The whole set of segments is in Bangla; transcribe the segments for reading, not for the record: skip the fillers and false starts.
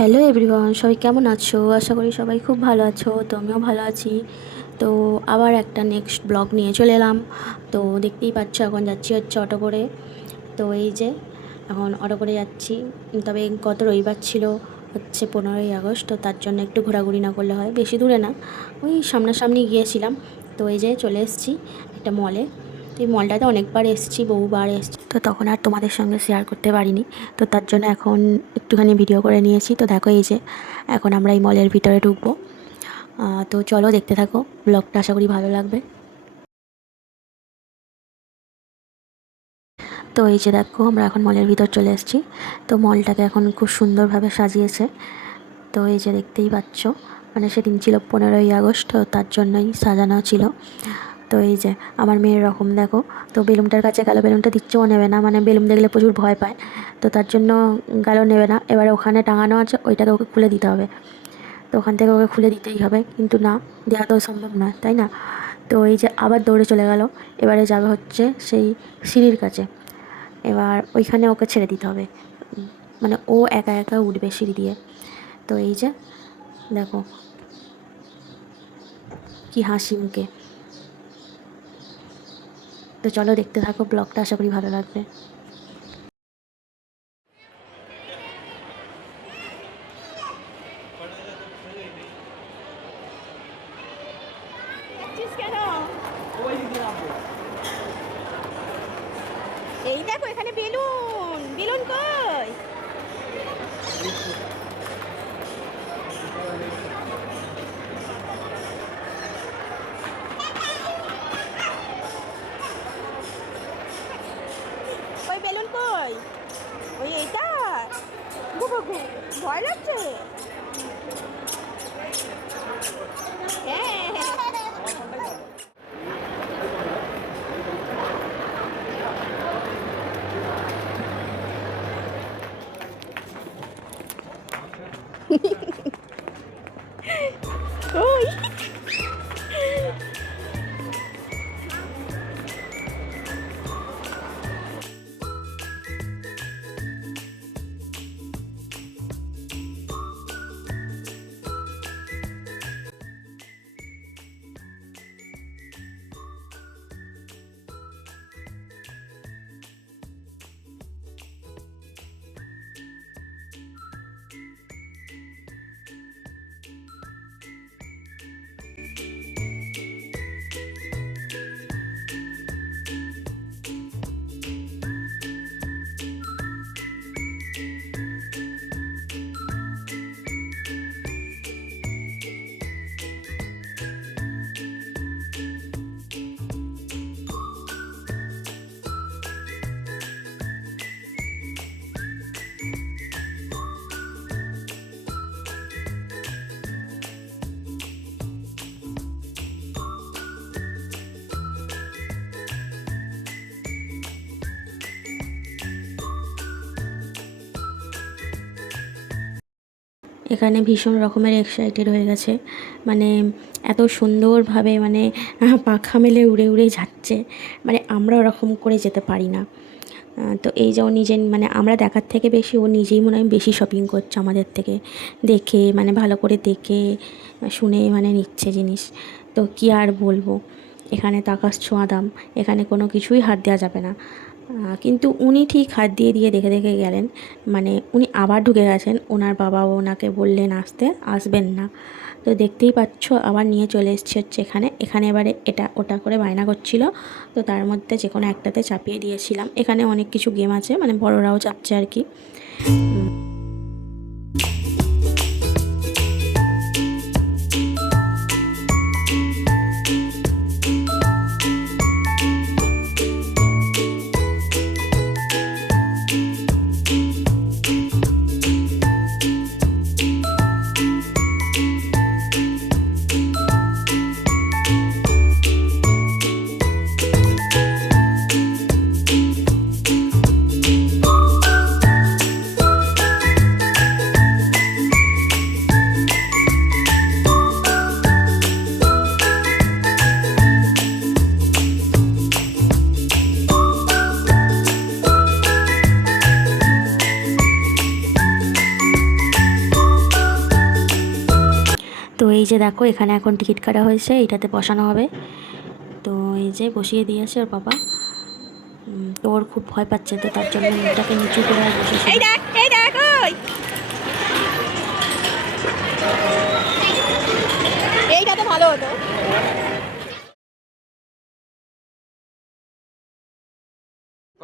হ্যালো এভরিওয়ান, সবাই কেমন আছো? আশা করি সবাই খুব ভালো আছো। তো আমিও ভালো আছি। তো আবার একটা নেক্সট ব্লগ নিয়ে চলে এলাম। তো দেখতেই পাচ্ছ এখন যাচ্ছি হচ্ছে অটো করে। তো এই যে এখন অটো করে যাচ্ছি। তবে গত রবিবার ছিল হচ্ছে 15ই আগস্ট, তো তার জন্য একটু ঘোরাঘুরি না করলে হয়, বেশি দূরে না, ওই সামনাসামনি গিয়েছিলাম। তো এই যে চলে এসেছি একটা মলে। তো এই মলটাতে অনেকবার এসেছি, বহুবার এসেছি, তো তখন আর তোমাদের সঙ্গে শেয়ার করতে পারিনি। তো তার জন্য এখন একটুখানি ভিডিও করে নিয়েছি। তো দেখো এই যে এখন আমরা এই মলের ভিতরে ঢুকবো। তো চলো দেখতে থাকো ব্লগটা, আশা করি ভালো লাগবে। তো এই যে দেখো আমরা এখন মলের ভিতর চলে এসেছি। তো মলটাকে এখন খুব সুন্দরভাবে সাজিয়েছে। তো এই যে দেখতেই পাচ্ছ, মানে সেদিন ছিল 15ই আগস্ট, তো তার জন্যই সাজানো ছিল। তো এই যে আমার মেয়ের রকম দেখো, তো বেলুনটার কাছে গেল, বেলুনটা দিচ্ছেও নেবে না, মানে বেলুন দেখলে প্রচুর ভয় পায়। তো তার জন্য গেল নেবে না। এবারে ওখানে টাঙানো আছে, ওইটাকে ওকে খুলে দিতে হবে। তো ওখান থেকে ওকে খুলে দিতেই হবে, কিন্তু না দেওয়া তো সম্ভব নয়, তাই না? তো এই যে আবার দৌড়ে চলে গেল। এবারে যাবে হচ্ছে সেই সিঁড়ির কাছে। এবার ওইখানে ওকে ছেড়ে দিতে হবে, মানে ও একা একা উঠবে সিঁড়ি দিয়ে। তো এই যে দেখো কি হাসি মুখে। তো চলো দেখতে থাকো ব্লগটা, আশা করি ভালো লাগবে। এই দেখো এখানে বেলুন, বেলুন কই? ওই বেলুন কই? ওই এইটা? ভয় লাগছে। হ্যাঁ হ্যাঁ। কই? এখানে ভীষণ রকমের এক্সাইটেড হয়ে গেছে, মানে এত সুন্দরভাবে, মানে পাখা মেলে উড়ে উড়ে যাচ্ছে, মানে আমরা ওরকম করে যেতে পারি না। তো এই যে ও নিজে, মানে আমরা দেখার থেকে বেশি ও নিজেই মনে হয় বেশি শপিং করছে আমাদের থেকে, দেখে মানে ভালো করে দেখে শুনে মানে নিচ্ছে জিনিস। তো কী আর বলবো, এখানে তো আকাশ ছোঁয়া দাম, এখানে কোনো কিছুই হাত দেওয়া যাবে না। কিন্তু উনি ঠিক হাত দিয়ে দিয়ে দেখে দেখে গেলেন, মানে উনি আবার ঢুকে গেছেন, ওনার বাবা ওনাকে বললেন আসতে, আসবেন না। তো দেখতেই পাচ্ছ আবার নিয়ে চলে এসছে হচ্ছে এখানে। এখানে এবারে এটা ওটা করে বায়না করছিল, তো তার মধ্যে যে কোনো একটাতে চাপিয়ে দিয়েছিলাম। এখানে অনেক কিছু গেম আছে, মানে বড়রাও চাপছে আর কি। তো এই যে দেখো এখানে এখন টিকিট কাটা হয়েছে, এইটাতে বসানো হবে। তো এই যে বসিয়ে দিয়েছে ওর বাবা। তো ওর খুব ভয় পাচ্ছে, তো তার জন্য মুখটাকে নিচু করে আর বসেছে। এই দেখ ওই এইটা তো ভালো হতো।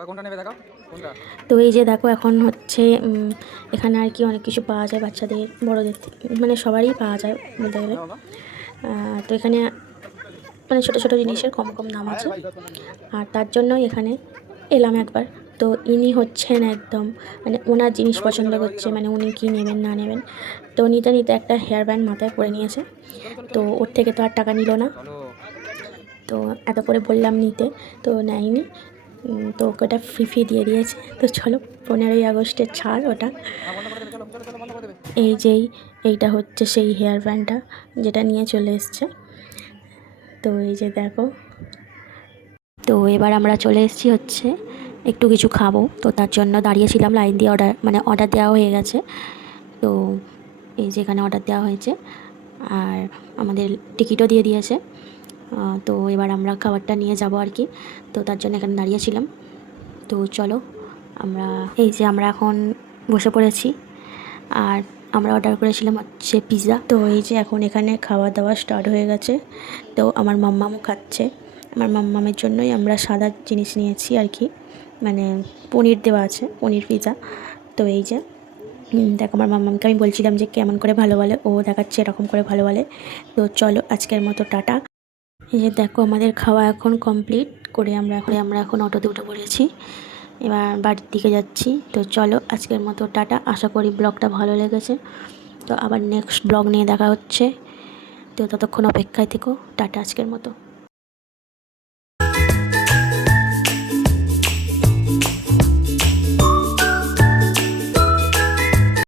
কোনটা নেবে দেখাও কোনটা। তো এই যে দেখো এখন হচ্ছে এখানে আর কি অনেক কিছু পাওয়া যায় বাচ্চাদের বড়দের মানে সবারই পাওয়া যায় বলতে গেলে। তো এখানে মানে ছোটো ছোটো জিনিসের কম কম দাম আছে, আর তার জন্যই এখানে এলাম একবার। তো ইনি হচ্ছেন একদম মানে ওনার জিনিস পছন্দ করছে, মানে উনি কী নেবেন না নেবেন। তো নিতে নিতে একটা হেয়ার ব্যান্ড মাথায় পরে নিয়েছে, তো ওর থেকে তো আর টাকা নিল না। তো এত করে বললাম নিতে, তো নেয়নি। তো ওকে ওটা ফ্রি দিয়ে দিয়েছে। তো চলো 15ই আগস্টের ছাড় ওটা। এইটা হচ্ছে সেই হেয়ার ব্যান্ডটা যেটা নিয়ে চলে এসছে। তো এই যে দেখো, তো এবার আমরা চলে এসেছি হচ্ছে একটু কিছু খাবো, তো তার জন্য দাঁড়িয়েছিলাম লাইন দিয়ে। অর্ডার দেওয়া হয়ে গেছে। তো এই যে এখানে অর্ডার দেওয়া হয়েছে আর আমাদের টিকিটও দিয়ে দিয়েছে। তো এবার আমরা খাবারটা নিয়ে যাব আর কি, তো তার জন্য এখানে দাঁড়িয়েছিলাম। তো চলো আমরা এখন বসে পড়েছি, আর আমরা অর্ডার করেছিলাম হচ্ছে পিৎজা। তো এই যে এখন এখানে খাওয়া দাওয়া স্টার্ট হয়ে গেছে। তো আমার মাম্মামও খাচ্ছে। আমার মাম্মামের জন্যই আমরা সাদা জিনিস নিয়েছি আর কি, মানে পনির দেওয়া আছে, পনির পিৎজা। তো এই যে দেখো আমার মাম্মামকে আমি বলছিলাম যে কেমন করে ভালো বলে, ও দেখাচ্ছে এরকম করে ভালো বলে। তো চলো আজকের মতো টাটা। এই যে দেখো আমাদের খাওয়া এখন কমপ্লিট করে আমরা এখন অটোতে উঠে পড়েছি, এবার বাড়ির দিকে যাচ্ছি। তো চলো আজকের মতো টাটা। আশা করি ব্লগটা ভালো লেগেছে। তো আবার নেক্সট ব্লগ নিয়ে দেখা হচ্ছে। তো ততক্ষণ অপেক্ষায় থেকো। টাটা আজকের মতো।